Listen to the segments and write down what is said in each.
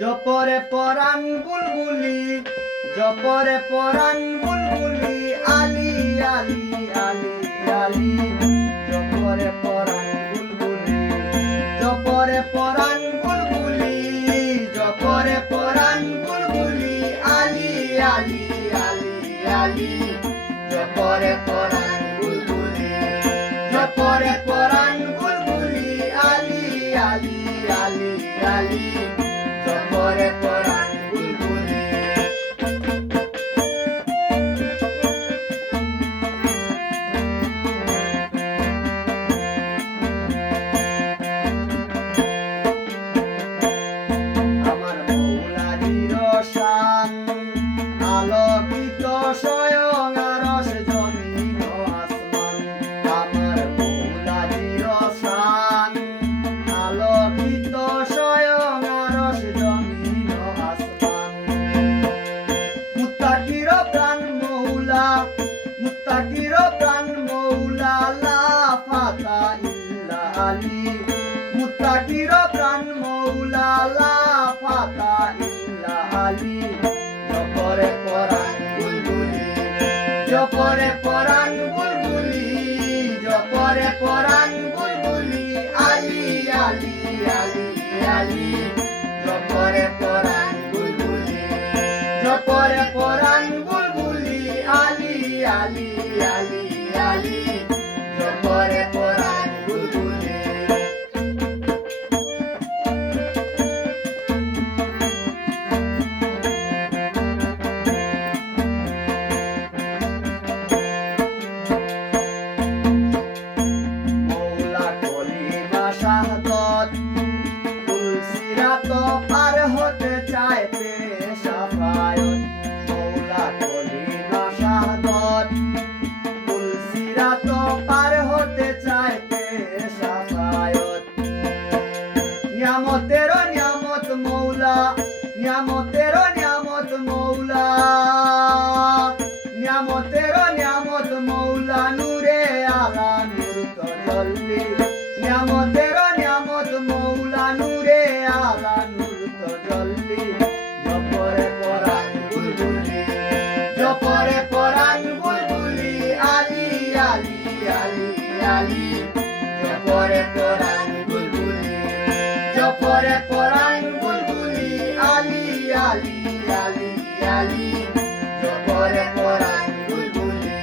জপরে পরাণ বুলবুলি, জপরে পরাণ বুলবুলি, আলি আলি আলি আলি। জপরে পরাণ বুলবুলি, জপরে পরাণ বুলবুলি, জপরে পরাণ বুলবুলি, আলি আলি আলি আলি। জপরে পরাণ বুলবুলি, জপরে পরাণ বুলবুলি, আলি আলি আলি আলি। জপরে পরাণ বুলবুলি। আমার মৌলারির শান আলোকিত স্বয়ং আরশ জমিন আসমান। আমার মৌলারির শান আলোকিত স্বয়ং আরশ জমিন আসমান। মুত্তাকির প্রাণ মৌলা, মুত্তাকির প্রাণ মৌলা, লা ফাতা ইল্লা আলী। মুত্তাকির প্রাণ মৌলা, লা ফাতা ইল্লা আলী। জপরে পরাণ বুলবুলি, জপরে পরাণ বুলবুলি, জপরে পরাণ বুলবুলি, আলি আলি আলি আলি। জপরে পরাণ বুলবুলি, জপরে পরাণ বুলবুলি, আলি আলি আলি আলি। জপরে পরাণ বুলবুলি। মৌলা কলিমা শাহাদাত, তুলসিরাত পার হতে চায় পেয়ে শাফায়াত। মৌলা কলিমা শাহাদাত, তুলসিরাত পার হতে চায় পেয়ে শাফায়াত। নিয়ামতের নিয়ামত মৌলা, নিয়ামতের নিয়ামত মৌলা, নিয়ামতের নিয়ামত মৌলা, নূরে আলা নূর তজল্লি। নিয়ামতের নিয়ামত মৌলা, নূরে আলা নূর তজল্লি। জপরে পরাণ বুলবুলি, জপরে পরাণ বুলবুলি, আলি আলি আলি আলি। জপরে পরাণ বুলবুলি, জপরে পরাণ বুলবুলি, আলি আলি আলি আলি। জপরে পরাণ বুলবুলি।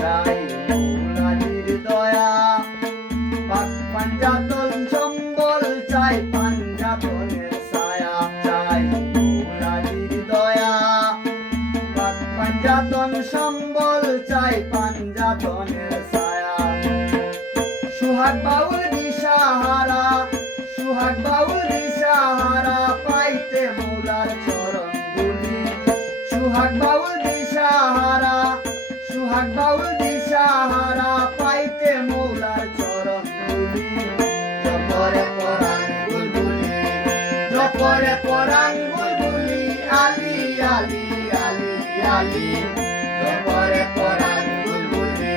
চাই মৌলারির দয়া, পাক পাঞ্জাতন সম্বল, চাই পাঞ্জাতনের ছায়া। চাই মৌলারির দয়া, পাক পাঞ্জাতন সম্বল, চাই পাঞ্জাতনের ছায়া। সুহাগ বাউল দিশাহারা, সুহাগ বাউল দিশাহারা, পাইতে মৌলার চরণ ধুলি। সুহাগ বাউল দিশাহারা, সুহাগ বাউল দিশাহারা, পাইতে মৌলার চরণ ধুলি। জপরে পরাণ বুলবুলি, জপরে পরাণ বুলবুলি, আলি আলি আলি আলি। জপরে পরাণ বুলবুলি,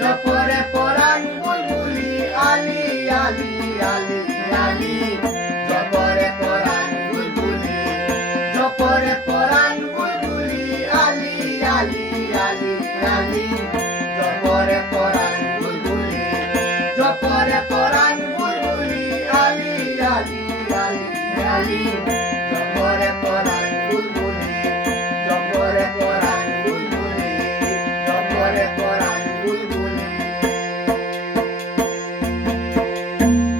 জপরে পরাণ বুলবুলি, আলি আলি আলি আলি। জপরে পরাণ বুলবুলি, জপরে পরাণ বুলবুলি, আলি আলি আলি আলি। জপরে পরাণ বুলবুলি, জপরে পরাণ বুলবুলি, আলি আলি আলি আলি। জপরে পরাণ বুলবুলি, জপরে পরাণ বুলবুলি, জপরে